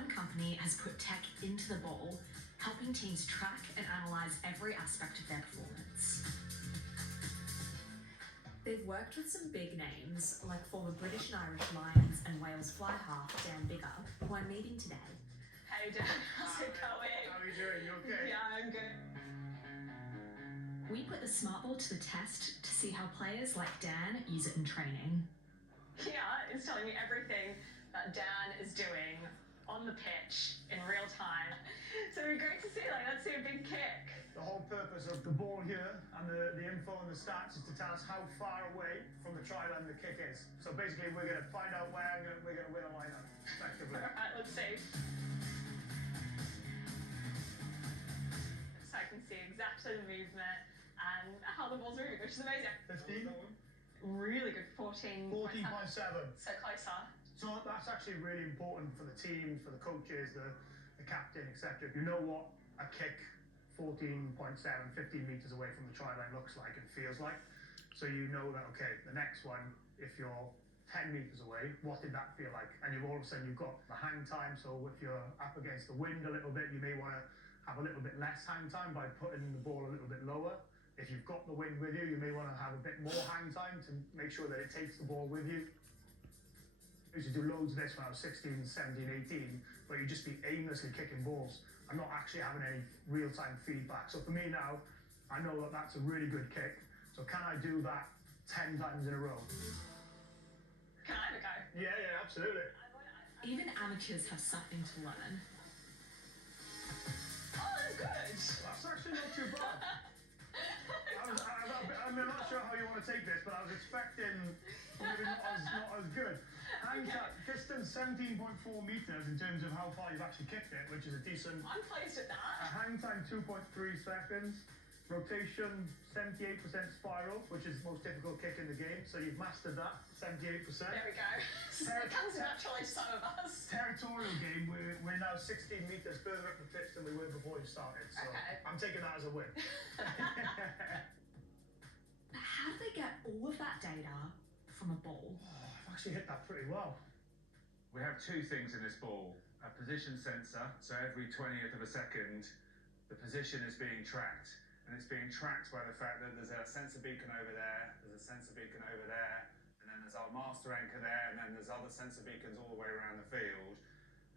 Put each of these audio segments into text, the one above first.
one company has put tech into the ball, helping teams track and analyse every aspect of their performance. They've worked with some big names, like former British and Irish Lions and Wales fly half Dan Biggar, who I'm meeting today. Hey Dan, how's it going? How are you doing? You okay? Yeah, I'm good. We put the smart ball to the test to see how players like Dan use it in training. Yeah, it's telling me everything that Dan is doing on the pitch in real time. So it'd be great to see, let's see a big kick. The whole purpose of the ball here and the info and the stats is to tell us how far away from the try line the kick is. So basically we're going to find out where we're going to win a lineup, effectively. All right, let's see. So I can see exactly the movement and how the ball's moving, which is amazing. 15? Really good, 14.7. 14.7. So closer. So that's actually really important for the team, for the coaches, the captain, etc. If you know what a kick 14.7, 15 metres away from the try line looks like and feels like, so you know that, okay, the next one, if you're 10 metres away, what did that feel like? And all of a sudden you've got the hang time, so if you're up against the wind a little bit, you may want to have a little bit less hang time by putting the ball a little bit lower. If you've got the wind with you, you may want to have a bit more hang time to make sure that it takes the ball with you. I used to do loads of this when I was 16, 17, 18, where you'd just be aimlessly kicking balls and not actually having any real-time feedback. So for me now, I know that that's a really good kick. So can I do that 10 times in a row? Can I have a go? Yeah, absolutely. Even amateurs have something to learn. Oh, that's good. That's actually not too bad. I'm not sure how you want to take this, but I was expecting maybe not as good. Hang time, distance 17.4 metres in terms of how far you've actually kicked it, which is a decent. I'm pleased with that. Hang time 2.3 seconds. Rotation 78% spiral, which is the most difficult kick in the game. So you've mastered that 78%. There we go. It comes naturally to some of us. Territorial game, we're now 16 metres further up the pitch than we were before you started. So okay. I'm taking that as a win. But how do they get all of that data from a ball? I've actually hit that pretty well. We have two things in this ball. A position sensor, so every 20th of a second, the position is being tracked. And it's being tracked by the fact that there's a sensor beacon over there, there's a sensor beacon over there, and then there's our master anchor there, and then there's other sensor beacons all the way around the field.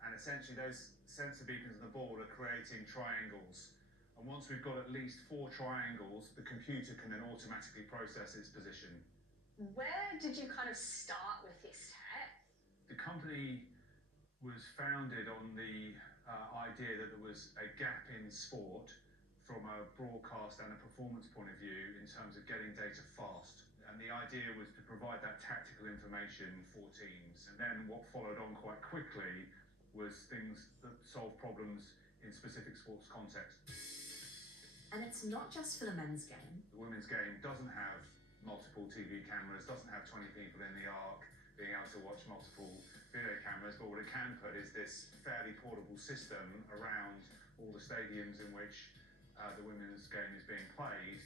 And essentially those sensor beacons on the ball are creating triangles. And once we've got at least 4 triangles, the computer can then automatically process its position. Where did you kind of start with this tech? The company was founded on the idea that there was a gap in sport from a broadcast and a performance point of view in terms of getting data fast. And the idea was to provide that tactical information for teams. And then what followed on quite quickly was things that solve problems in specific sports contexts. And it's not just for the men's game. The women's game doesn't have multiple TV cameras, doesn't have 20 people in the arc being able to watch multiple video cameras, but what it can put is this fairly portable system around all the stadiums in which the women's game is being played.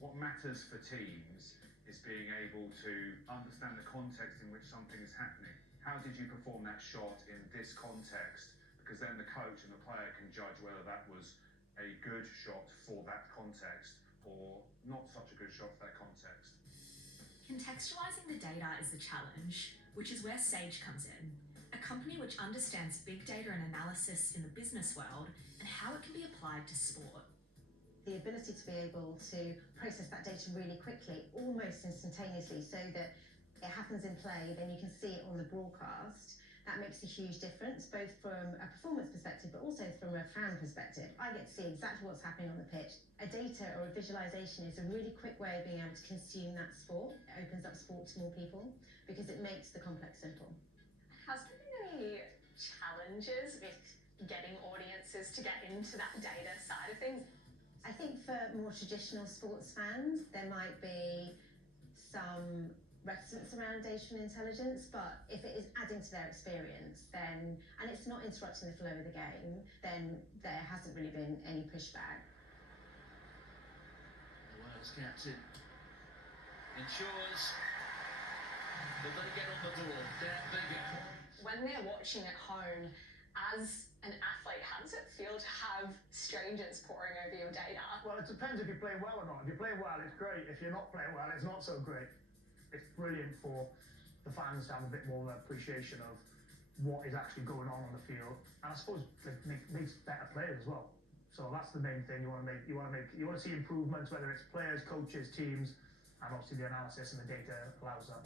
What matters for teams is being able to understand the context in which something is happening. How did you perform that shot in this context? Because then the coach and the player can judge whether that was a good shot for that context or not such a good shot for that context. Contextualizing the data is the challenge, which is where Sage comes in, a company which understands big data and analysis in the business world and how it can be applied to sport. The ability to be able to process that data really quickly, almost instantaneously, so that it happens in play, then you can see it on the broadcast. That makes a huge difference, both from a performance perspective, but also from a fan perspective. I get to see exactly what's happening on the pitch. A data or a visualization is a really quick way of being able to consume that sport. It opens up sport to more people because it makes the complex simple. Has there been any challenges with getting audiences to get into that data side of things? I think for more traditional sports fans, there might be some reticence around data and intelligence, but if it is adding to their experience, then, and it's not interrupting the flow of the game, then there hasn't really been any pushback. The Wales captain ensures that they get on the ball. Dan Biggar. When they're watching at home As an athlete, how does it feel to have strangers poring over your data? Well, it depends if you're playing well or not. If you're playing well, it's great. If you're not playing well, it's not so great. It's brilliant for the fans to have a bit more of an appreciation of what is actually going on the field, and I suppose it makes better players as well. So that's the main thing you want to see improvements, whether it's players, coaches, teams, and obviously the analysis and the data allows that.